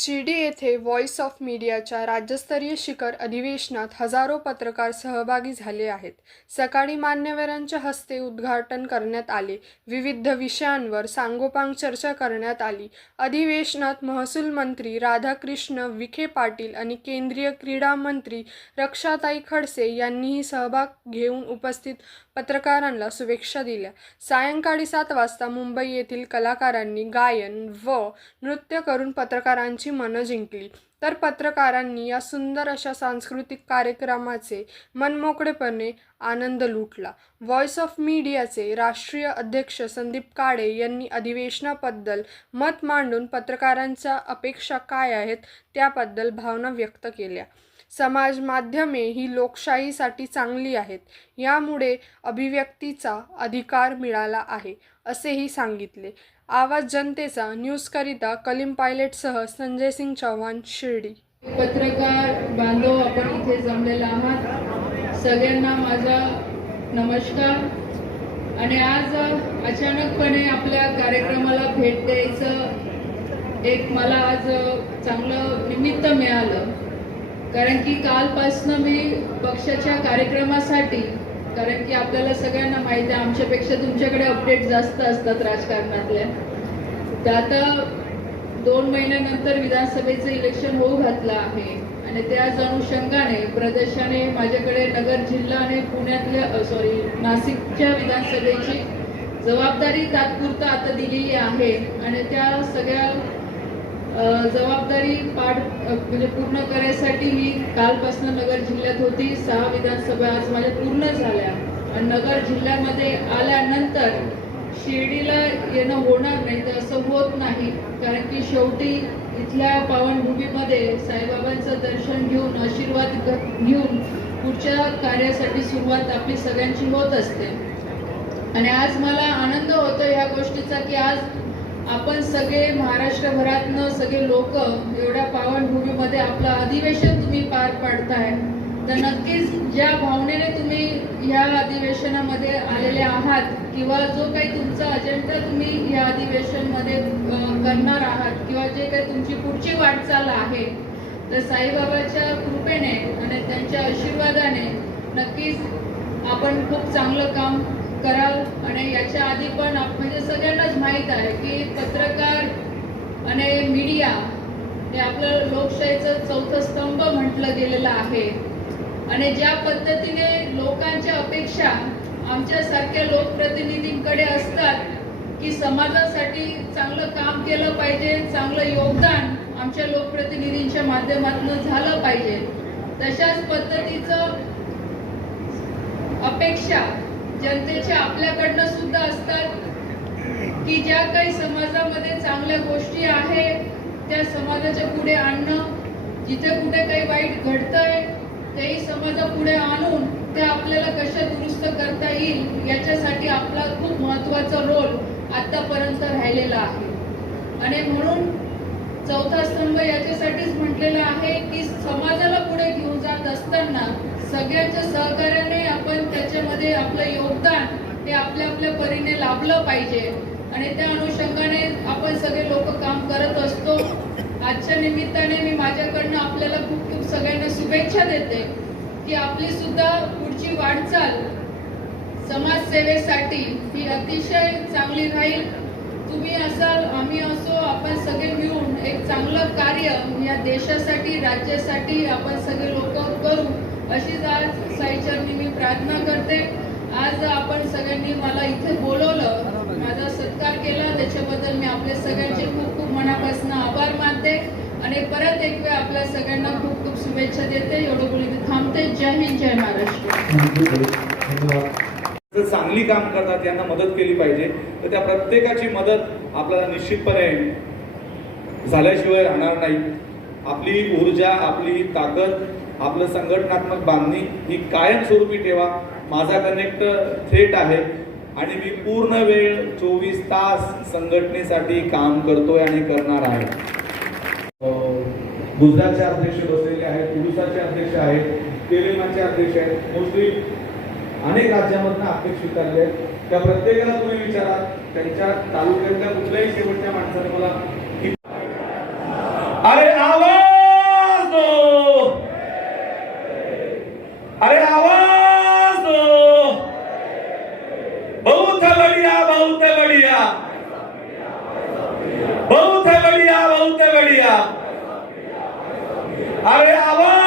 शिर्डी येथे voice of मीडियाच्या राज्यस्तरीय शिखर अधिवेशनात हजारो पत्रकार सहभागी झाले आहेत. सकाळी मान्यवरांच्या हस्ते उद्घाटन करण्यात आले. विविध विषयांवर सांगोपांग चर्चा करण्यात आली. अधिवेशनात महसूल मंत्री राधाकृष्ण विखे पाटील आणि केंद्रीय क्रीडा मंत्री रक्षाताई खडसे यांनीही सहभाग घेऊन उपस्थित पत्रकारांना शुभेच्छा दिल्या. सायंकाळी सात वाजता मुंबई येथील कलाकारांनी गायन व नृत्य करून पत्रकारांची मनं जिंकली. तर पत्रकारांनी या सुंदर अशा सांस्कृतिक कार्यक्रमाचे मनमोकळेपणे आनंद लुटला. व्हॉइस ऑफ मीडियाचे राष्ट्रीय अध्यक्ष संदीप काळे यांनी अधिवेशनाबद्दल मत मांडून पत्रकारांच्या अपेक्षा काय आहेत त्याबद्दल भावना व्यक्त केल्या. समाज माध्यमे ही लोकशाहीसाठी चांगली आहेत. यामुळे अभिव्यक्तीचा अधिकार मिळाला आहे असेही सांगितले. आवाज जनतेचा न्यूजकरिता कलीम पायलटसह संजय सिंग चव्हाण शिर्डी. पत्रकार बांधव आपण इथे जमलेला आहात. सगळ्यांना माझा नमस्कार. आणि आज अचानकपणे आपल्या कार्यक्रमाला भेट द्यायचं एक मला आज चांगलं निमित्त मिळालं. कारण की कालपासनं मी पक्षाच्या कार्यक्रमासाठी कारण की आपल्याला सगळ्यांना माहिती आहे आमच्यापेक्षा तुमच्याकडे अपडेट जास्त असतात राजकारणातल्या. तर आता दोन महिन्यानंतर विधानसभेचं इलेक्शन होऊ घातलं आहे. आणि त्याच अनुषंगाने प्रदेशाने माझ्याकडे नगर जिल्हा आणि पुण्यातल्या सॉरी नाशिकच्या विधानसभेची जबाबदारी तात्पुरता आता दिलेली आहे. आणि त्या सगळ्या जबाबदारी पाठ म्हणजे पूर्ण करायसाठी मी कालपासून नगर जिल्ह्यात होती. सहा विधानसभा आज माझ्या पूर्ण झाल्या. आणि नगर जिल्ह्यामध्ये आल्यानंतर शिर्डीला येणं होणार नाही तर असं होत नाही. कारण की शेवटी इथल्या पावनभूमीमध्ये साईबाबांचं दर्शन घेऊन आशीर्वाद घेऊन पुढच्या कार्यासाठी सुरुवात आपली सगळ्यांची होत असते. आणि आज मला आनंद होतो ह्या गोष्टीचा की आज आपण सगळे महाराष्ट्रभरातनं सगळे लोक एवढ्या पावनभूमीमध्ये आपलं अधिवेशन तुम्ही पार पाडताय. तर नक्कीच ज्या भावनेने तुम्ही ह्या अधिवेशनामध्ये आलेले आहात किंवा जो काही तुमचा अजेंडा तुम्ही या अधिवेशनमध्ये करणार आहात किंवा जे काही तुमची पुढची वाटचाल आहे तर साईबाबाच्या कृपेने आणि त्यांच्या आशीर्वादाने नक्कीच आपण खूप चांगलं काम कराल आणि याच्या आधी पण आपण माहीत आहे की पत्रकार आणि मीडिया हे आपलं लोकशाहीचं चौथं स्तंभ म्हटलं गेलेलं आहे. आणि ज्या पद्धतीने लोकांच्या अपेक्षा आमच्यासारख्या लोकप्रतिनिधींकडे असतात की समाजासाठी चांगलं काम केलं पाहिजे चांगलं योगदान आमच्या लोकप्रतिनिधींच्या माध्यमातून झालं पाहिजे. तशाच पद्धतीचं अपेक्षा जनतेच्या आपल्याकडनं सुद्धा असतात. की ज्या काही समाजामध्ये चांगल्या गोष्टी आहेत त्या समाजाच्या पुढे आणणं जिथे कुठे काही वाईट घडतंय तेही समाजापुढे आणून ते आपल्याला कशा दुरुस्त करता येईल याच्यासाठी आपला खूप महत्त्वाचा रोल आतापर्यंत राहिलेला आहे. आणि म्हणून चौथा स्तंभ याच्यासाठीच म्हटलेला आहे की समाजाला पुढे घेऊन जात असताना सगळ्यांच्या सहकार्याने आपण त्याच्यामध्ये आपलं योगदान हे आपल्या आपल्या परीने लाभलं पाहिजे. आणि त्या अनुषंगाने आपण सगळे लोक काम करत असतो. आजच्या निमित्ताने मी माझ्याकडनं आपल्याला खूप खूप सगळ्यांना शुभेच्छा देते की आपली सुद्धा पुढची वाटचाल समाजसेवेसाठी ही अतिशय चांगली राहील. तुम्ही असाल आम्ही असो आपण सगळे मिळून एक चांगलं कार्य या देशासाठी राज्यासाठी आपण सगळे लोक करू अशीच आज साईचरणी मी प्रार्थना करते. आज आपण सगळ्यांनी मला इथे बोलव केलं. त्याच्याबद्दल मी आपल्या सगळ्यांचे खूप खूप मनापासून आभार मानते. आणि परत एक वेळ आपल्या सगळ्यांना खूप खूप शुभेच्छा देते. एवढं बोलून थांबते. जय हिंद जय महाराष्ट्र. चांगली काम करतात यांना मदत केली पाहिजे तर त्या प्रत्येकाची मदत आपल्याला निश्चितपणे झाल्याशिवाय राहणार नाही. आपली ऊर्जा आपली ताकद आपलं संघटनात्मक बांधणी ही कायमस्वरूपी ठेवा. माझा कनेक्ट थेट आहे. आणि मी पूर्ण वेळ चोवीस तास संघटनेसाठी काम करतोय आणि करणार आहे. गुजरातचे अध्यक्ष बसलेले आहेत पुरुषाचे अध्यक्ष आहेत तेलंगणाचे अध्यक्ष आहेत. मोस्टली अनेक राज्यांमधून अध्यक्ष स्वीकारले आहेत. त्या प्रत्येकाला तुम्ही विचारा त्यांच्या तालुक्यातल्या कुठल्याही शेवटच्या माणसाने मला अरे आवाज अरे आवाज! अरे आवाज